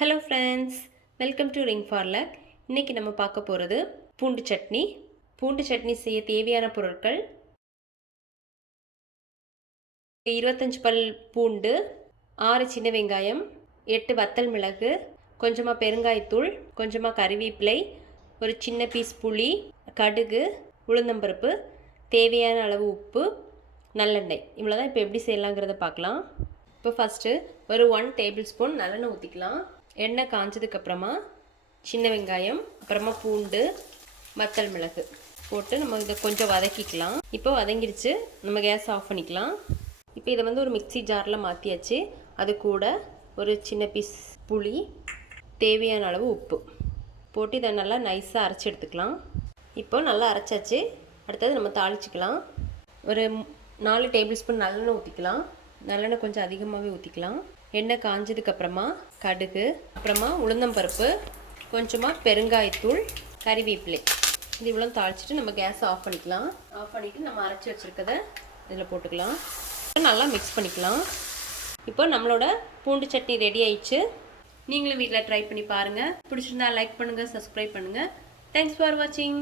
Hello friends, welcome to ring for luck. இன்றைக்கி நம்ம பார்க்க போகிறது பூண்டு சட்னி. பூண்டு சட்னி செய்ய தேவையான பொருட்கள்: 25 பல் பூண்டு, 6 சின்ன வெங்காயம், 8 வத்தல் மிளகு, கொஞ்சமாக பெருங்காயத்தூள், கொஞ்சமாக கறிவேப்பிலை, ஒரு சின்ன பீஸ் புளி, கடுகு, உளுந்தம்பருப்பு, தேவையான அளவு உப்பு, நல்லெண்ணெய். இவ்வளோ தான். இப்போ எப்படி செய்யலாங்கிறத பார்க்கலாம். இப்போ ஃபஸ்ட்டு ஒரு 1 டேபிள் ஸ்பூன் நல்லெண்ணெய் ஊற்றிக்கலாம். எண்ணெய் காஞ்சதுக்கப்புறமா சின்ன வெங்காயம், அப்புறமா பூண்டு, வத்தல் மிளகு போட்டு நம்ம இதை கொஞ்சம் வதக்கிக்கலாம். இப்போ வதங்கிடுச்சு, நம்ம கேஸ் ஆஃப் பண்ணிக்கலாம். இப்போ இதை ஒரு மிக்சி ஜாரில் மாற்றியாச்சு. அது கூட ஒரு சின்ன பீஸ் புளி, தேவையான அளவு உப்பு போட்டு இதை நல்லா நைஸாக அரைச்சி எடுத்துக்கலாம். இப்போ நல்லா அரைச்சாச்சு. அடுத்தது நம்ம தாளிச்சிக்கலாம். ஒரு 4 டேபிள் ஸ்பூன் நல்லெண்ணெய் ஊற்றிக்கலாம். நல்லெண்ணெய் கொஞ்சம் அதிகமாகவே ஊற்றிக்கலாம். எண்ணெய் காஞ்சதுக்கப்புறமா கடுகு, அப்புறமா உளுந்தம்பருப்பு, கொஞ்சமாக பெருங்காயத்தூள், கறிவேப்பிலை, இது இவ்வளோ தாளிச்சிட்டு நம்ம கேஸை ஆஃப் பண்ணிக்கலாம். ஆஃப் பண்ணிவிட்டு நம்ம அரைச்சி வச்சுருக்கதை இதில் போட்டுக்கலாம். நல்லா மிக்ஸ் பண்ணிக்கலாம். இப்போ நம்மளோட பூண்டு சட்னி ரெடி ஆயிடுச்சு. நீங்களும் வீட்டில் ட்ரை பண்ணி பாருங்கள். பிடிச்சிருந்தா லைக் பண்ணுங்கள், சப்ஸ்கிரைப் பண்ணுங்கள். தேங்க்ஸ் ஃபார் வாட்சிங்.